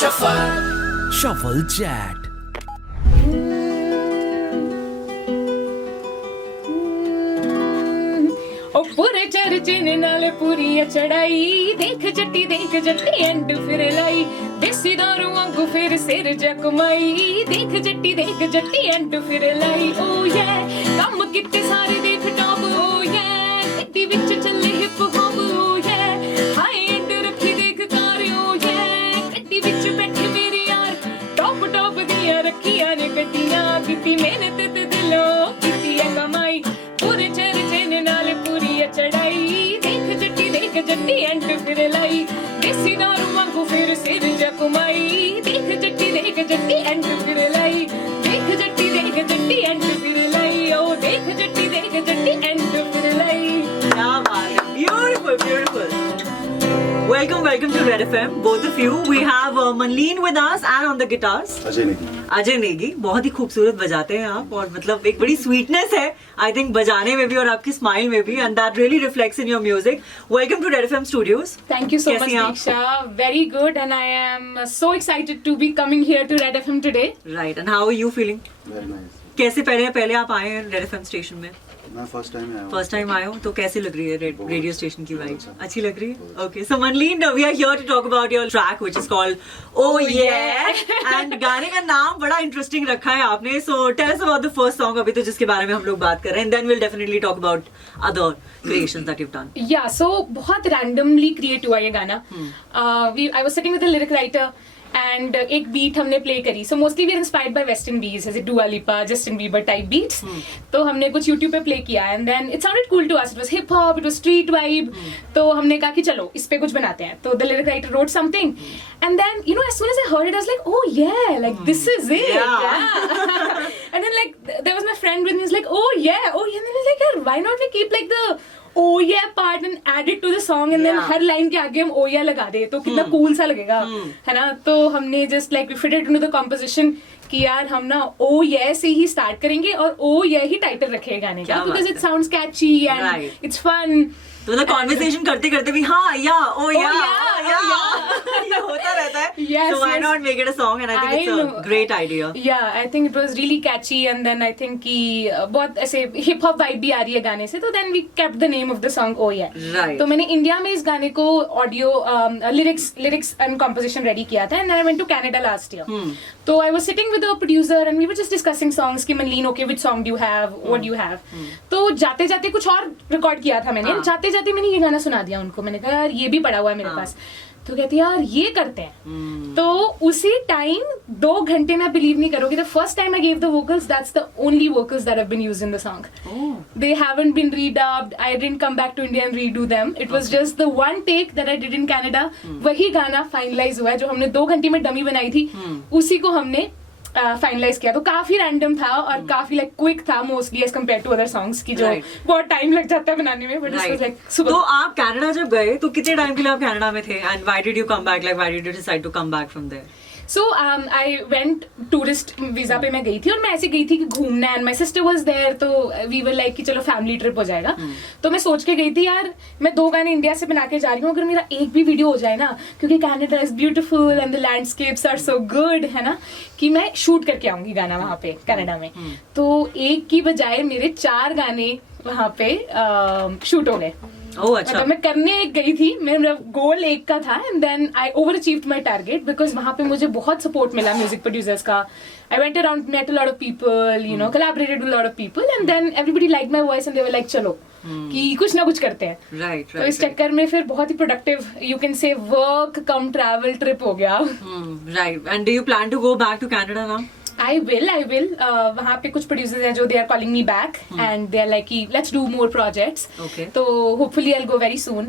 Shuffle Chat. ओ पूरे चर्चे ने नाल पूरी चढ़ाई देख जट्टी एंड फिर लाई देसी दारू वांगू फिर सिर जकमाई देख जट्टी एंड फिर लाई ओ ये कम किते सारे देख टॉप ओ ये गड्डी विच चले हिप हॉप ओ ये हाई एंड रखी देख कार ओ ये गड्डी विच बैठे मेरे यार टॉप दिया रखियां ने गड्डियां किती मेहनत ते दिलों किती है कमाई पूरे चर्चे ने नाल पूरी चढ़ाई देख जट्टी एंड फिर लाई देसी दारू वांगू फिर सिर जकमाई देख जट्टी एंड फिर लाई देख जट्टी एंड फिर लाई ओ देख जट्टी एंड फिर लाई। क्या बात है, beautiful. Welcome to Red FM, both of you. We have Manleen with us and on the guitars. Ajay Negi बहुत ही खूबसूरत बजाते हैं आप और मतलब एक बड़ी स्वीटनेस है आई थिंक बजाने में भी और आपकी स्माइल में भी and that really reflects in your music. Welcome to Red FM studios. Thank you so much, Diksha. Very good, and I am so excited to be coming here to Red FM today. Right and how are you feeling? Very nice. कैसे पहले आप आए हैं red FM station में? मैं first time आया हूँ. First time आए हो तो कैसी लग रही है रेडियो स्टेशन की वाइब? अच्छा. अच्छी लग रही है. Okay so Manleen we are here to talk about your track which is called ओ ये एंड गाने का नाम बड़ा इंटरेस्टिंग रखा है आपने. So tell us about the first song अभी तो जिसके बारे में हम लोग बात कर रहे हैं. Then will definitely talk about other creations that you have done. Yeah, so बहुत randomly create हुआ ये गाना. I was sitting with a lyric writer and एक beat हमने play करी. So mostly we are inspired by Western beats, जैसे Dua Lipa, Justin Bieber type beats. तो हमने कुछ YouTube पे play किया and then it sounded cool to us. It was hip hop, it was street vibe. तो हमने कहा कि चलो इस पे कुछ बनाते हैं. तो the lyric writer wrote something and then you know as soon as I heard it I was like oh yeah, like this is it. Yeah. And then like there was my friend with me, was like oh yeah. And then I was like yeah, why not we keep like the oh yeah part and add it to the song and then Yeah. Her line के आगे हम oh yeah लगा दे तो कितना cool सा लगेगा, है ना. तो हमने just like we fit it into the composition कि यार हम ना oh yeah से ही start करेंगे और oh yeah ही title रखेगा गाने का because it sounds catchy and Right. it's fun. तो मतलब कॉन्वर्सेशन करते करते भी हाँ या ओ या yeah. ये होता रहता है. Yes, So why yes. not make it a song and I think I it's a know. great idea. Yeah, I think it was really catchy and then I think कि बहुत ऐसे hip hop vibe भी आ रही है गाने से तो then we kept the name of the song oh yeah. Right. तो मैंने इंडिया में इस गाने को audio lyrics and composition ready किया था and then I went to Canada last year. तो I was sitting with a producer and we were just discussing songs कि Manleen okay which song do you have, what do you have. तो जाते जाते कुछ और record किया था मैंने. जाते जाते मैंने ये गाना सुना दिया उनको. मैंने कहा यार ये भी पड़ा हुआ है मेरे पास. तो कहती यार ये करते हैं. तो उसी टाइम 2 घंटे में बिलीव नहीं करोगे the first time I gave the vocals that's the only vocals that have been used in the song. They haven't been redubbed. I didn't come back to India and redo them. It was just the one take that I did in Canada. वही गाना finalize हुआ है जो हमने 2 घंटे में dummy बनाई थी उसी को हमने फाइनलाइज किया. तो काफी रैंडम था और काफी लाइक क्विक था mostly as compared to other songs की जो बहुत टाइम लग जाता है बनाने में but this was like super. तो आप कनाडा जब गए तो कितने टाइम के लिए आप कनाडा में थे and why did you come back like why did you decide to come back from there? So I went tourist visa पे मैं गई थी और मैं ऐसे गई थी कि घूमना and my sister was there तो वी वर लाइक कि चलो फैमिली ट्रिप हो जाएगा. तो मैं सोच के गई थी यार मैं 2 गाने इंडिया से बना के जा रही हूँ अगर मेरा एक भी वीडियो हो जाए ना क्योंकि Canada is beautiful and the landscapes are so good, है ना, कि मैं शूट करके आऊंगी गाना वहाँ पे कनाडा में. तो एक की बजाय मेरे 4 गाने वहाँ पे शूट हो गए. अच्छा. मतलब मैं करने एक गई थी मेरा गोल एक का था and then I over achieved my target because वहाँ पे मुझे बहुत सपोर्ट मिला म्यूजिक प्रोड्यूसर्स का. I went around met a lot of people you know collaborated with lot of people and then everybody like my voice and they were like चलो कि कुछ ना कुछ करते हैं. राइट. तो इस चक्कर में फिर बहुत ही productive you can say work cum travel trip हो गया. Right. And do you plan to go back to Canada now? I will. वहाँ पे कुछ producers हैं जो they are calling me back and they are like let's do more projects. Okay. तो hopefully I'll go very soon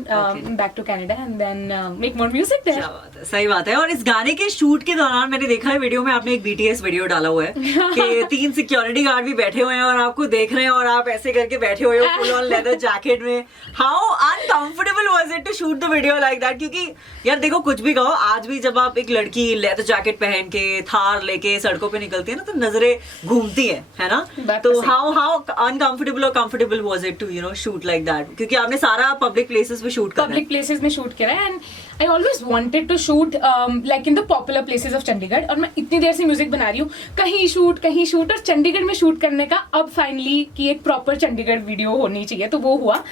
back to Canada and then make more music there. क्या बात है, सही बात है. और इस गाने के शूट के दौरान मैंने देखा है वीडियो में आपने एक BTS वीडियो डाला हुआ है कि 3 सिक्योरिटी गार्ड भी बैठे हुए हैं और आपको देख रहे हैं और आप ऐसे करके बैठे हुए हो फुल ऑन लेदर जैकेट में. How uncomfortable was it to shoot the video like that? क्योंकि यार देखो कुछ भी कहो आज भी जब आप एक लड़की लेदर जैकेट पहन के थार लेके सड़कों पे निकलती है ना तो नजरें घूमती है ना. तो हाउ अनकंफर्टेबल और comfortable was it to you know shoot like that? क्योंकि आपने सारा पब्लिक प्लेसेस पे शूट करा है. पब्लिक प्लेसेस में शूट करा है and I always wanted to shoot like in the popular places of Chandigarh, और मैं इतनी देर से म्यूजिक बना रही हूँ, कहीं शूट, और चंडीगढ़ में शूट करने का अब फाइनली कि एक प्रॉपर चंडीगढ़ वीडियो होनी चाहिए, तो वो हुआ.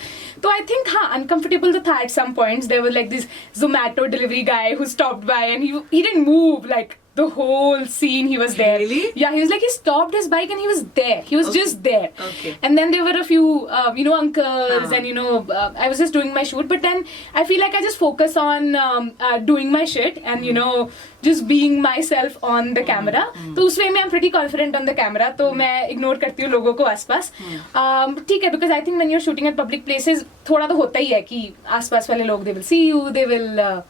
तो आई थिंक हाँ, अनकंफर्टेबल तो था at some points. There was like this Zomato delivery guy who stopped by and he didn't move like the whole scene. He was there. Really? Yeah, he was like, he stopped his bike and he was there. He was just there. Okay. And then there were a few uncles and I was just doing my shoot, but then I feel like I just focus on doing my shit and just being myself on the camera. तो उस way में I'm pretty confident on the camera, तो मैं ignore करती हूँ लोगों को आसपास. ठीक है, because I think when you're shooting at public places थोड़ा तो होता ही है कि आसपास वाले लोग they will see you, they will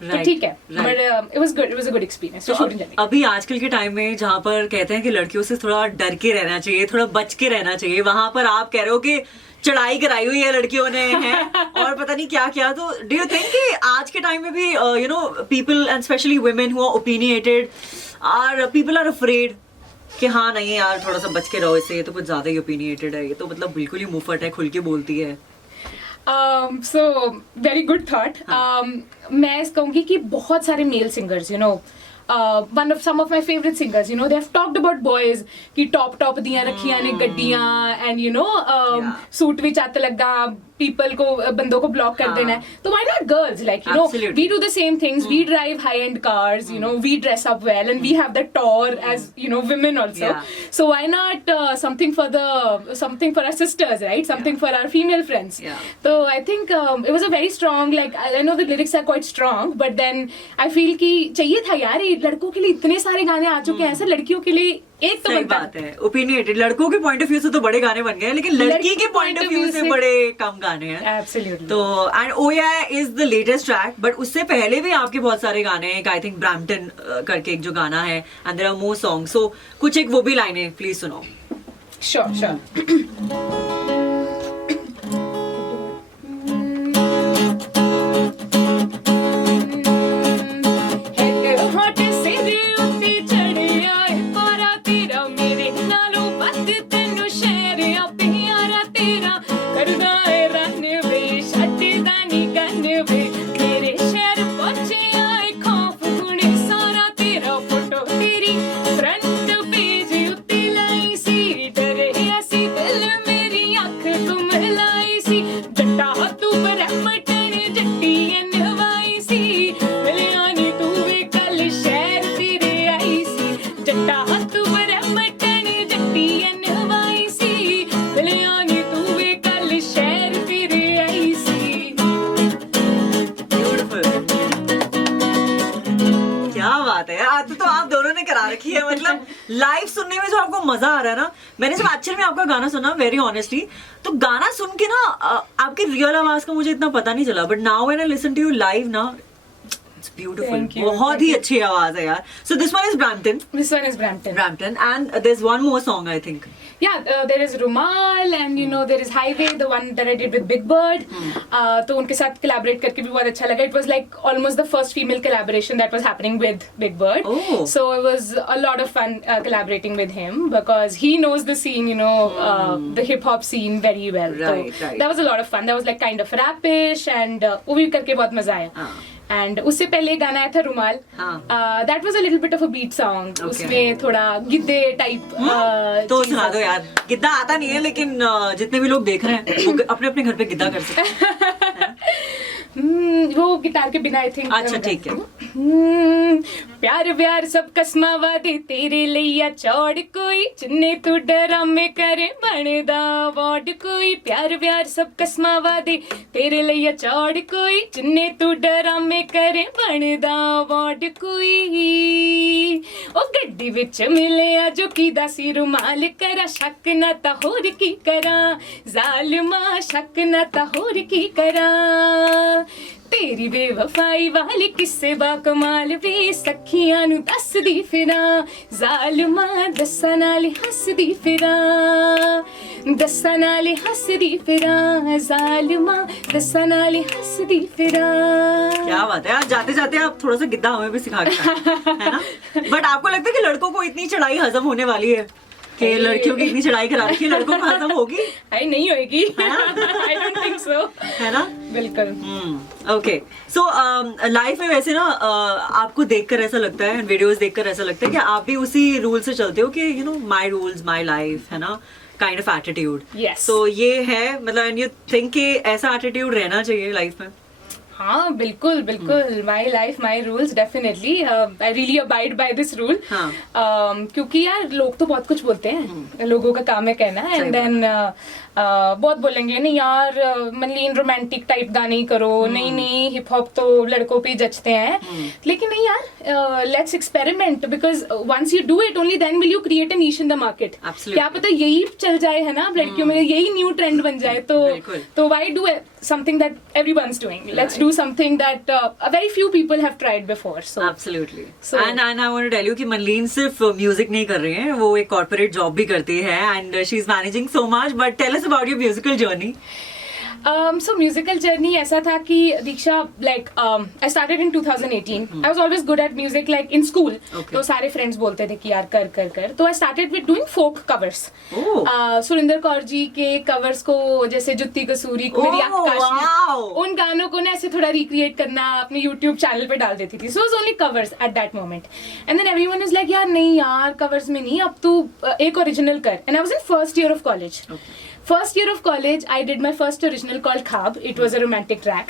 तो ठीक है, but it was good. It was a good experience. तो अभी आजकल के टाइम में जहाँ पर कहते हैं कि लड़कियों से थोड़ा डर के रहना चाहिए, थोड़ा बच के रहना चाहिए, वहां पर आप कह रहे हो कि चढ़ाई कराई हुई है लड़कियों ने है और पता नहीं क्या क्या. तो डू यू थिंक कि आज के टाइम में भी people and specially women who are opinionated are people are afraid कि हाँ नहीं यार थोड़ा सा बच के रहो इससे, ये तो कुछ ज्यादा ही ओपिनियटेड है, ये तो मतलब बिल्कुल ही मुंहफट है, खुल के बोलती है. So very good thought. मैं कहूँगी कि बहुत सारे male singers, some of my favorite singers, they have talked about boys कि top दियाँ रखियाँ ने गड्डियाँ and सूट विच आते लगा people को बंदों को block कर देना है, तो why not girls? Like we do the same things. We drive high-end cars, we dress up well and we have the tour as women also. So why not something for our sisters, right? Something for our female friends. So I think it was a very strong, like I know the lyrics are quite strong, but then I feel कि चाहिए था यार, ये लड़कों के लिए इतने सारे गाने आ चुके हैं, ऐसे लड़कियों के लिए एक तो बनता है. ओपिनियटेड लड़कों के पॉइंट ऑफ व्यू से तो बड़े गाने बन गए, लेकिन लड़की के पॉइंट ऑफ व्यू से बड़े कम गाने हैं. Absolutely. तो एंड ओया is the latest track, but उससे पहले भी आपके बहुत सारे गाने हैं. आई थिंक ब्रैम्पटन करके एक जो गाना है and there are more songs, so कुछ एक वो भी लाइनें प्लीज सुनाओ. Sure. तो आप दोनों ने करा रखी है. मतलब लाइव सुनने में जो आपको मजा आ रहा है ना, मैंने जब एक्चुअली में आपका गाना सुना वेरी ऑनेस्टली, तो गाना सुन के ना आपकी रियल आवाज का मुझे इतना पता नहीं चला, but now when I listen to you live ना, इट्स ब्यूटीफुल. बहुत ही अच्छी आवाज है यार. So this one is Brampton. Brampton, and there's one more song I think. Yeah, there is Rumal and there is Highway, the one that I did with Big Bird. तो उनके साथ collaborate करके भी बहुत अच्छा लगा. It was like almost the first female collaboration that was happening with Big Bird. Oh. So it was a lot of fun collaborating with him because he knows the scene, the hip hop scene very well. Right. That was a lot of fun. That was like kind of rapish and वो भी करके बहुत मजा आया. And उससे पहले गाना आया था रुमाल. That was a little bit of a beat song. उसमें थोड़ा गिद्दे टाइप. तो सुना दो यार. गिद्दा आता नहीं है, लेकिन जितने भी लोग देख रहे हैं वो अपने अपने घर पे गिद्दा कर सकते हैं. वो गिटार के बिना आई थिंक. अच्छा ठीक है. प्यार व्यार सब कसमा वादे तेरे लिया चौड़ कोई जिन्ने तू डरामे करे बनदा वार्ड कोई. प्यार व्यार सब कसमा वादे तेरे लिया चौड़ कोई जिन्ने तू डरामे करे बनदा वार्ड कोई. ओ गड्डी विच मिलिया जो की दासी रुमाल करा शक ना ता होर की करा जालिमा शक ना ता होर की करा. तेरी बेवफाई वाली किस्से बाकमाल वे सखियां नू दसदी फिरा जालिमा दस्सा नाल हसदी फिरा दस्सा नाल हसदी फिरा जालिमा दस्सा नाल हसदी फिरा. क्या बात है यार. जाते जाते आप थोड़ा सा गिद्दा हमें भी सिखा के है ना. बट आपको लगता है कि लड़कों को इतनी चढ़ाई हजम होने वाली है? कि लड़कियों की इतनी चढ़ाई करा रखी है, लड़कों को हजम होगी? आई नहीं होएगी, आई डोंट थिंक सो, है ना? बिल्कुल। ओके, सो लाइफ में वैसे ना आपको देखकर ऐसा लगता है, वीडियोस देखकर ऐसा लगता है कि आप भी उसी रूल से चलते हो कि you know my rules my life, है ना, काइंड ऑफ एटीट्यूड। Yes. सो ये है, मतलब एंड यू थिंक कि ऐसा एटीट्यूड रहना चाहिए लाइफ में? हाँ बिल्कुल बिल्कुल, my life my rules, definitely I really abide by this rule. हाँ। क्योंकि यार लोग तो बहुत कुछ बोलते हैं, लोगों का काम है कहना, एंड देन बहुत बोलेंगे नहीं यार मनलीन रोमांटिक टाइप गाने ही करो, नहीं नहीं हिप हॉप तो लड़कों पे ही जचते हैं, लेकिन नहीं यार, let's experiment, because once you do it only then will you create a niche in the market. Absolutely. क्या पता यही चल जाए, है ना, लड़कियों में यही न्यू ट्रेंड बन जाए, बिल्कुल। तो why do something that everyone's doing? Let's do something that a very few people have tried before. So Absolutely. So- and I want to tell you कि मनलीन सिर्फ म्यूजिक नहीं कर रही हैं, वो एक कॉर्पोरेट जॉब भी करती है, and she is managing so much, but tell us about your musical journey. so musical journey ऐसा था कि दीक्षा, like I started in 2018. I was always good at music, like in school. Okay. तो सारे friends बोलते थे कि यार कर कर कर, तो I started with doing folk covers. Oh. Surinder Kaur ji के covers को, जैसे जुत्ती कसूरी, मेरी आँख Oh, काशनी, wow. उन गानों को ना ऐसे थोड़ा रिक्रिएट करना अपने YouTube चैनल पे डाल देती थी. So it was only covers at that moment. And then everyone was like यार नहीं यार covers में नहीं, अब तू एक original कर. And I was in first year of college. Okay. First year of college, I did my first original called Khab. It was a romantic track,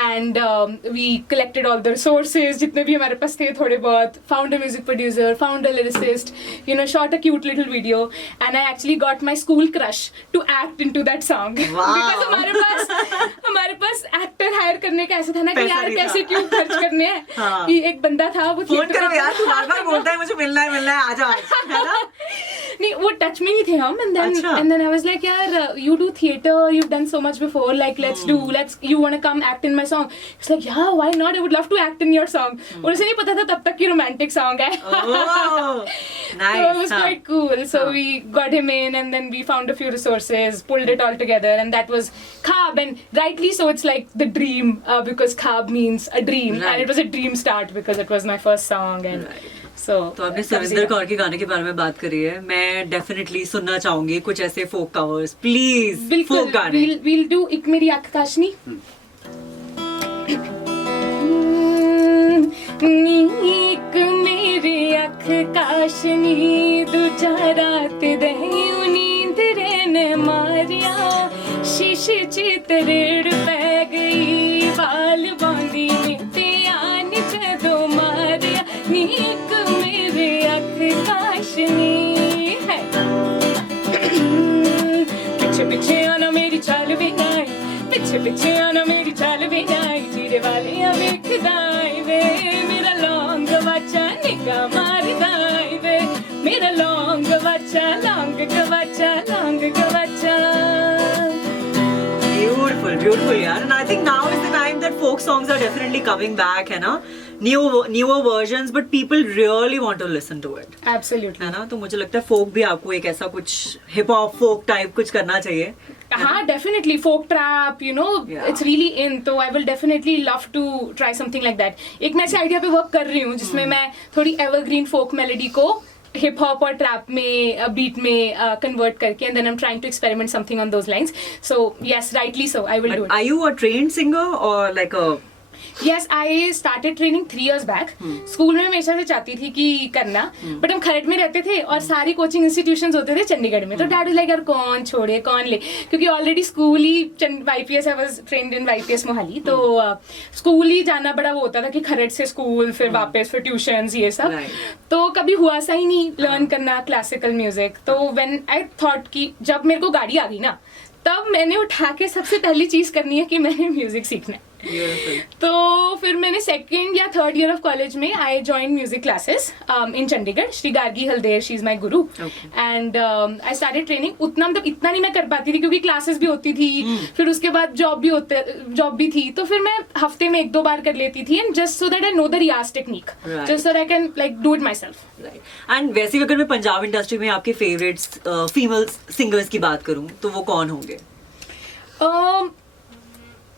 and we collected all the resources, जितने भी हमारे पास थे थोड़े बहुत, found a music producer, found a lyricist, you know, shot a cute little video, and I actually got my school crush to act into that song. Wow. Because हमारे पास actor hire करने का ऐसा था ना कि पैसा यार नहीं पैसे था। क्यों खर्च करने हैं, हाँ। कि एक बंदा था वो फोन theatre करो में- यार, तू बार-बार बोलता है मुझे मिलना है, आजा आज, है ना? नहीं वो टच में नहीं थे हम, अच्छा। and then I was like यार you do theater, you've done so much before, like let's you want to come act in my song? It's like yeah, why not, I would love to act in your song. और उसे नहीं पता था तब तक कि romantic song है. Oh, nice. So it was हाँ. quite cool. So हाँ. we got him in, and then we found a few resources, pulled it all together, and that was Khab. And rightly so, it's like the dream, because Khab means a dream, Right. and it was a dream start because it was my first song, and Right. so. तो आपने सुरिंदर कौर के गाने के बारे में बात करी है, मैं डेफिनेटली सुनना चाहूंगी कुछ ऐसे फोक कवर्स, प्लीज। बिल्कुल, फोक गाने। we'll do एक मेरी आँख काशनी। नीक मेरी आँख काशनी, दूजा रात दही नींद ने मारिया, शीश चितरेड़ पै गई, बाल बांदी मिट्टी आन जदों मारिया, नीक मेरी आँख काशनी है। पीछे पीछे आना मेरी चाल वे गाई, पीछे पीछे आना मेरी चाल वे गाई, जीरे वाले वेखदाई वे, मेरा लौंग वाचा निगाह मारदाई वे, मेरा लौंग वाचा लौंग गवाचा लौंग गवाचा। Beautiful यार, and I think now is the time that folk songs are definitely coming back, है ना? Newer versions, but people really want to listen to it. Absolutely. है ना? तो मुझे लगता है folk भी आपको एक ऐसा कुछ हिप हॉप folk टाइप कुछ करना चाहिए। हाँ, definitely folk trap, you know, Yeah. it's really in. तो I will definitely love to try something like that. एक मैं ऐसे आइडिया पे वर्क कर रही हूँ जिसमें मैं थोड़ी evergreen folk melody को हिप हॉप और ट्रैप में बीट में कन्वर्ट करके, and then I'm trying to experiment something on those lines. So yes, rightly so, I will do it. Are you a trained singer or like a Yes, I started training 3 years back. School में हमेशा से चाहती थी कि करना, but हम खरड़ में रहते थे और सारी कोचिंग इंस्टीट्यूशंस होते थे चंडीगढ़ में, तो डैड वाज लाइक यार कौन छोड़े कौन ले, क्योंकि ऑलरेडी स्कूल ही YPS, I was trained in YPS Mohali, तो स्कूल ही जाना बड़ा वो होता था कि खरड़ से स्कूल फिर वापस फिर ट्यूशंस ये सब, तो कभी हुआ सा ही नहीं लर्न करना क्लासिकल म्यूजिक। तो व्हेन आई थॉट कि जब मेरे को गाड़ी आ गई ना, तब मैंने उठा के सबसे पहली चीज करनी है कि मैंने म्यूजिक सीखना है। Beautiful. तो फिर मैंने 2nd या 3rd ईयर ऑफ कॉलेज में I join music classes in Chandigarh, Shri Gargi Haldar, she is my guru, and I started training. उतना मतलब इतना नहीं मैं कर पाती थी क्योंकि क्लासेस भी होती थी, फिर उसके बाद जॉब भी थी, तो फिर मैं हफ्ते में 1-2 बार कर लेती थी, and just so that I know the riyaz technique, just so that I can like do it myself. And वैसे अगर मैं पंजाब इंडस्ट्री में आपके फेवरेट्स फीमेल सिंगर्स की बात करूं तो वो कौन होंगे?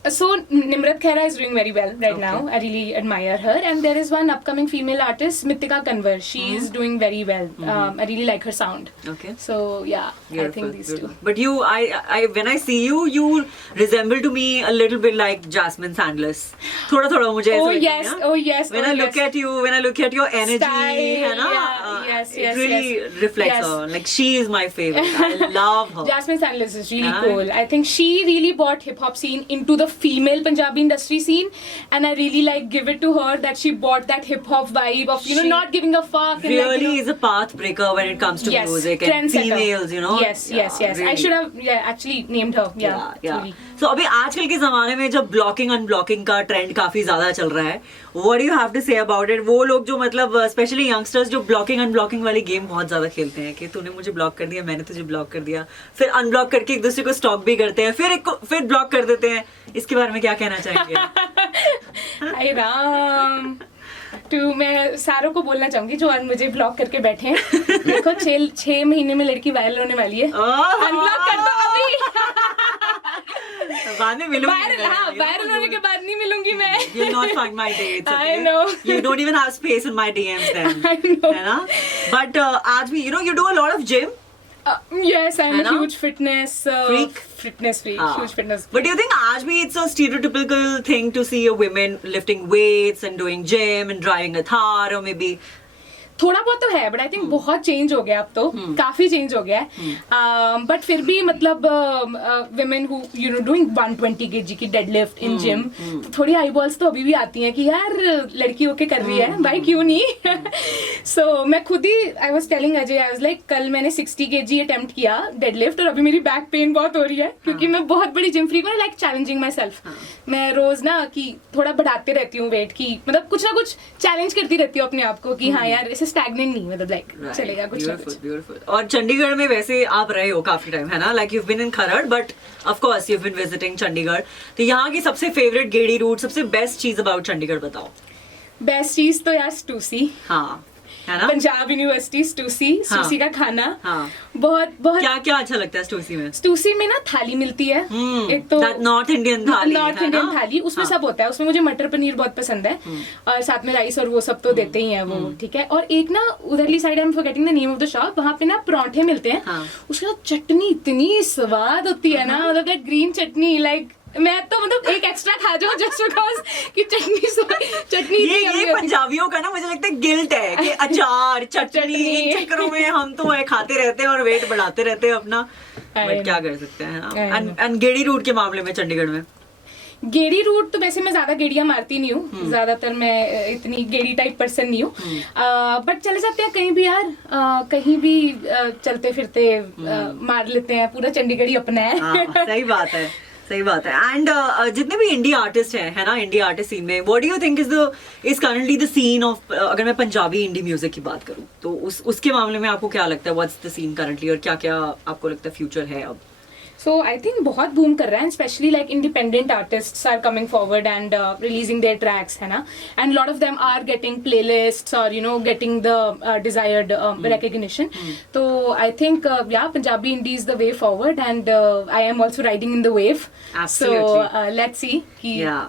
So Nimrat Khera is doing very well right now. I really admire her. And there is one upcoming female artist, Mitika Kanwar. She is doing very well. I really like her sound. Okay. So yeah, Beautiful, I think these beautiful. two. But you, I, when I see you, you resemble to me a little bit like Jasmine Sandler. थोड़ा मुझे ऐसा Oh लगता है, yes, yeah? oh yes. When oh, I look yes. at you, when I look at your energy, Style, है ना? yeah, yes, it yes, really yes. reflects Yes. her. Like she is my favorite. I love her. Jasmine Sandler is really Yeah. cool. I think she really brought hip hop scene into the female Punjabi industry scene, and I really like give it to her that she brought that hip hop vibe of She not giving a fuck. And Really like, you know, is a path breaker when it comes to yes, music and trendsetter. females, you know. Yes, yes, yes. I really. should have actually named her. Yeah, truly. So अभी आजकल के जमाने में जब blocking unblocking का trend काफी ज्यादा चल रहा है, what do you have to say about it? वो लोग जो मतलब स्पेशली यंगस्टर्स जो ब्लॉकिंग अनब्लॉकिंग वाली गेम बहुत ज्यादा खेलते हैं कि तूने मुझे ब्लॉक कर दिया, मैंने तुझे ब्लॉक कर दिया, फिर अनब्लॉक करके एक दूसरे को स्टॉक भी करते हैं, फिर ब्लॉक कर देते हैं. इसके बारे में क्या कहना चाहेंगे? हाय राम. मैं सारों को बोलना चाहूंगी जो आज मुझे ब्लॉक करके बैठे हैं. देखो 6 महीने में लड़की वायरल होने वाली है. अनब्लॉक कर दो अभी. बाद में मिलूंगी. वायरल होने के बाद नहीं मिलूंगी मैं. You'll not find my dates. I Okay? know. You don't even have space in my DMs then. I know. है ना? But आज भी you do a lot of gym. Yes, I'm है a ना? huge fitness Freak? Fitness freak. हाँ. Huge fitness. But do you think आज भी it's a stereotypical thing to see a women lifting weights and doing gym and driving a Thar or maybe थोड़ा बहुत तो है, but I think बहुत change हो गया अब तो. काफी चेंज हो गया है. बट फिर भी मतलब women who doing 120 kg की डेडलिफ्ट इन जिम, थोड़ी आई बॉल्स तो अभी भी आती हैं कि यार लड़की होके कर रही है, भाई क्यों नहीं. सो मैं खुद ही I was telling Ajay, I was like कल मैंने 60 kg अटेम्प्ट किया डेडलिफ्ट और अभी मेरी बैक पेन बहुत हो रही है क्योंकि मैं बहुत बड़ी जिम फ्रीक हूँ. Like challenging my self. मैं रोज ना कि थोड़ा बढ़ाते रहती हूँ वेट की, मतलब कुछ ना कुछ चैलेंज करती रहती हूँ अपने आप को कि हाँ यार स्टैग्नेंट नहीं, मतलब लाइक चलेगा कुछ ना कुछ. ब्यूटीफुल. और चंडीगढ़ में वैसे आप रहे हो काफी टाइम, है ना? Like you been in Kharar, but of course you been visiting Chandigarh. तो यहाँ की सबसे फेवरेट गेड़ी रूट, सबसे बेस्ट चीज अबाउट चंडीगढ़ बताओ. बेस्ट चीज तो यार स्टूसी, हाँ, है ना? Panjab university Stu C. हाँ. स्टूसी का खाना हाँ. बहुत बहुत. क्या क्या अच्छा लगता है स्टूसी में? स्टूसी में ना थाली मिलती है. एक तो नॉर्थ इंडियन थाली. नॉर्थ इंडियन थाली, उसमें सब होता है. उसमें मुझे मटर पनीर बहुत पसंद है और साथ में राइस और वो सब तो देते ही हैं वो. ठीक है. और एक ना उधरली side, I am forgetting the name of the shop, वहाँ पे ना पराठे मिलते हैं. हाँ. उसके साथ चटनी इतनी स्वाद होती है ना, मतलब दैट ग्रीन चटनी. लाइक मैं तो मतलब एक एक्स्ट्रा खा जाऊं जस्ट बिकॉज कि चटनी ये पंजाबियों का ना मुझे लगता है गिल्ट है कि अचार चटनी इन चक्करों में हम तो खाते रहते हैं और वेट बढ़ाते रहते हैं अपना. बट क्या कर सकते हैं. एंड गेड़ी रूट के मामले में चंडीगढ़ में गेड़ी रूट तो वैसे मैं ज्यादा गेड़ियां मारती नहीं हूँ. ज्यादातर मैं इतनी गेड़ी टाइप पर्सन नहीं हूँ. बट चले जाते हैं कहीं भी यार. कहीं भी चलते फिरते मार लेते हैं. पूरा चंडीगढ़ ही अपना है. सही बात है, सही बात है. एंड जितने भी इंडिया आर्टिस्ट हैं, है ना, इंडिया आर्टिस्ट सीन में, what do you think is currently the scene of, अगर मैं पंजाबी इंडी म्यूजिक की बात करूं तो उसके मामले में आपको क्या लगता है, व्हाट्स द सीन करंटली और क्या क्या आपको लगता है फ्यूचर है अब? So I think बहुत बूम कर रहा है, especially like independent artists are coming forward and releasing their tracks, है ना. And lot of them are getting playlists or getting the desired recognition. So I think yeah, Punjabi indie is the way forward, and I am also riding in the wave. Absolutely. So let's see. Yeah.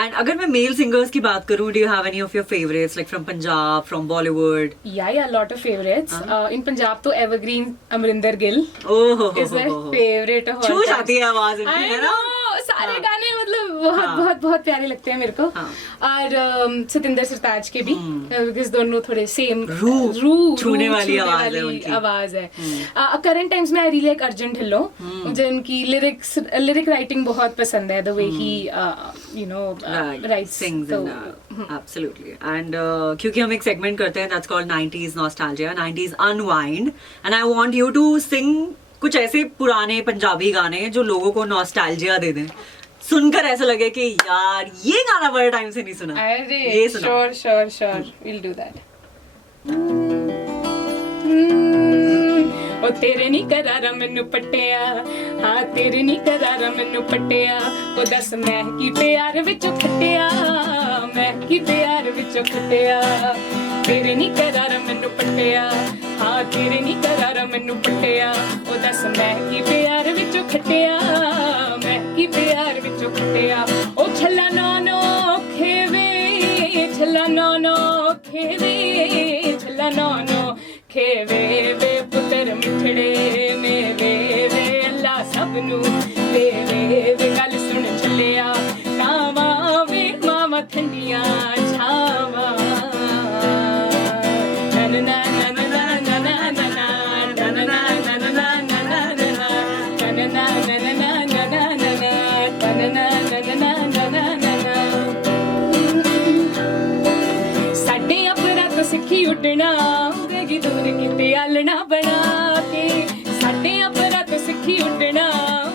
And अगर मैं male singers की बात करूं, do you have any of your favorites like from Punjab, from Bollywood? Yeah, lot of favorites. In Punjab तो evergreen Amrinder Gill is my favorite of all छू time. जाती है आवाज इनकी, है ना? सारे गाने मतलब बहुत प्यारे लगते हैं मेरे को. और सतिंदर सरताज के भी, because दोनों थोड़े सेम रूह छूने वाली आवाज है. करंट टाइम्स में I really like Arjun Dhillon. मुझे उनकी लिरिक राइटिंग बहुत पसंद है. The way he writes, sings so, and absolutely. And क्योंकि हम एक segment करते हैं that's called 90s nostalgia, 90s unwind, and I want you to sing कुछ ऐसे पुराने पंजाबी गाने जो लोगों को नॉस्टैल्जिया दे दें, सुनकर ऐसा लगे कि यार ये गाना बड़े टाइम से नहीं सुना. अरे sure we'll do that. ओ तेरे नी करारा मैनू पट्टिया, हाँ तेरे नी करारा मैनू पट्टिया. ओ दस मैं की प्यार विचों खट्टिया, मैं की प्यार विचों खट्टिया. ਤੇਰੇ ਨੀ ਕਰਾਰ ਮੈਨੂੰ ਪੱਟਿਆ ਹਾਂ ਤੇਰੇ ਨੀ ਕਰਾਰ ਮੈਨੂੰ ਪੱਟਿਆ ਉਹ ਦੱਸ ਮੈਂ ਕੀ ਪਿਆਰ ਵਿੱਚੋਂ ਖੱਟਿਆ ਮੈਂ ਕੀ ਪਿਆਰ ਵਿੱਚੋਂ ਖੱਟਿਆ ਉਹ ਛੱਲਾ ਨੋ ਖੇਵੇ ਛੱਲਾ ਨੋ ਖੇਵੇ ਛੱਲਾ ਨੋ ਖੇਵੇ ਵੇ ਪੁੱਤਰ ਮਿੱਠੜੇ ਮੇਰੇ ਵੇ ਅੱਲਾ ਸਭ ਨੂੰ ਦੇਵੇ ਵੇ ਗੱਲ ਸੁਣ ਚੱਲਿਆ ਕਾਵਾਂ ਵੇ ਮਾਵਾ ਠੰਡੀਆਂ ਛਾਵਾਂ ਸਾਡੇ ਆਪਰਾ ਤੋਂ ਸਿੱਖੀ ਉੱਡਣਾ ਵੇਗੀ ਦੂਰ ਕਿਤੇ ਆਲਣਾ ਬਣਾ ਕੇ ਸਾਡੇ ਆਪਰਾ ਤੋਂ ਸਿੱਖੀ ਉੱਡਣਾ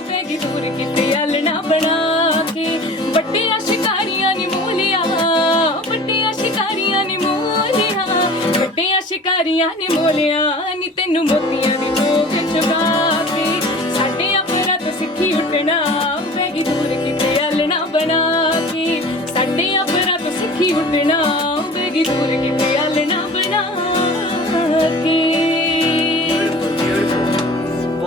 ਵੇਗੀ ਦੂਰ ਕਿਤੇ ਆਲਣਾ ਬਣਾ ਕੇ ਵੱਡੀਆਂ ਸ਼ਿਕਾਰੀਆਂ ਨੀ ਮੂਲੀਆਂ ਵੱਡੀਆਂ ਸ਼ਿਕਾਰੀਆਂ ਨੀ ਮੂਲੀਆਂ ਵੱਡੀਆਂ ਸ਼ਿਕਾਰੀਆਂ ਨੀ ਮੂਲੀਆਂ ਨੀ ਤੈਨੂੰ ਮੋਤੀਆਂ ਦੀ ਚੋਗ ਚੁਗਾ ਕੇ ਸਾਡੇ ਆਪਰਾ ਤੋਂ ਸਿੱਖੀ ਉੱਡਣਾ ਵੇਗੀ ਦੂਰ ਕਿਤੇ ਆਲਣਾ ਬਣਾ ਕੇ ਸਾਡੇ ਆਪਰਾ ਤੋਂ ਸਿੱਖੀ ਉੱਡਣਾ ਵੇਗੀ ਦੂਰ ਕਿਤੇ ਆਲਣਾ ਬਣਾ ਕੇ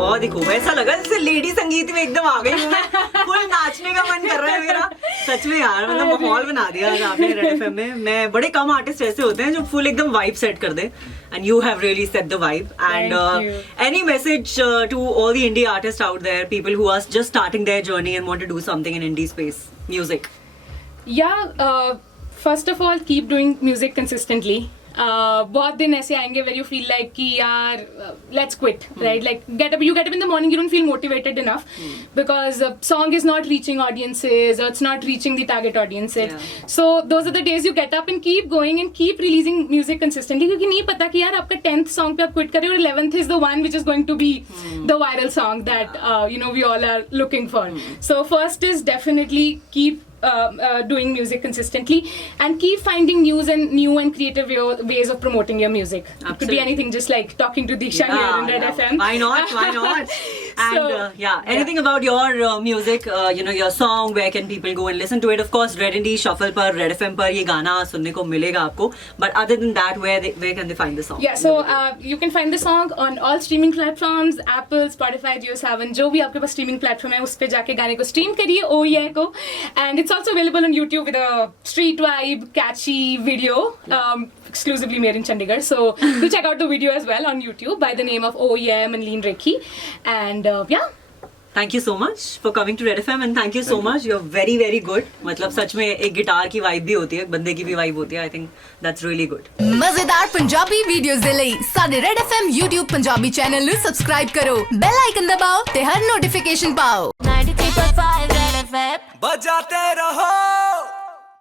बहुत ही खूब, ऐसा लगा जैसे लेडी संगीत में एकदम आ गई हूँ मैं। फुल नाचने का मन कर रहा है मेरा सच में यार, मतलब माहौल बना दिया आज आपने रेड एफएम में। मैं बड़े कम आर्टिस्ट ऐसे होते हैं जो फुल एकदम वाइब सेट कर दे, and you have really set the vibe. And Thank you. any message to all the indie artists out there, people who are just starting their journey and want to do something in indie space music? Yeah, first of all, keep doing music consistently. बहुत दिन ऐसे आएंगे where you feel like कि यार let's quit, right? Like you get up in the morning, you don't feel motivated enough because song is not reaching audiences or it's not reaching the target audiences. Yeah. So those are the days you get up and keep going and keep releasing music consistently क्योंकि नहीं पता कि यार आपका 10th song पे आप quit कर रहे हो और 11th is the one which is going to be the viral song that we all are looking for. So first is definitely keep doing music consistently and keep finding new and creative ways of promoting your music. It could be anything, just like talking to Diksha here in Red FM. Why not? Why not? And anything about your music, your song, where can people go and listen to it? Of course, Red Indie Shuffle पर Red FM पर ये गाना सुनने को मिलेगा आपको. But other than that, where can they find the song? Yeah, so you can find the song on all streaming platforms, Apple, Spotify, JioSaavn, जो भी आपके पास streaming platform है उस पे जाके गाने को stream करिए, Oh Yeah को. And it's also available on YouTube with a street vibe, catchy video, exclusively made in Chandigarh. So do check out the video as well on YouTube by the name of Oh Yeah Manleen Rekhi. And Thank you so much for coming to Red FM and thank you so much. You're very very good. मतलब सच में एक guitar की vibe भी होती है, एक बंदे की भी वाइब होती है. I think that's really good. ਮਜ਼ੇਦਾਰ ਪੰਜਾਬੀ ਵੀਡੀਓਜ਼ ਦੇ ਲਈ ਸਾਡੇ Red FM YouTube Punjabi channel ਨੂੰ ਸਬਸਕ੍ਰਾਈਬ ਕਰੋ, ਬੈਲ ਆਈਕਨ ਦਬਾਓ ਤੇ ਹਰ ਨੋਟੀਫਿਕੇਸ਼ਨ ਪਾਓ. 93.5 Red FM बजाते रहो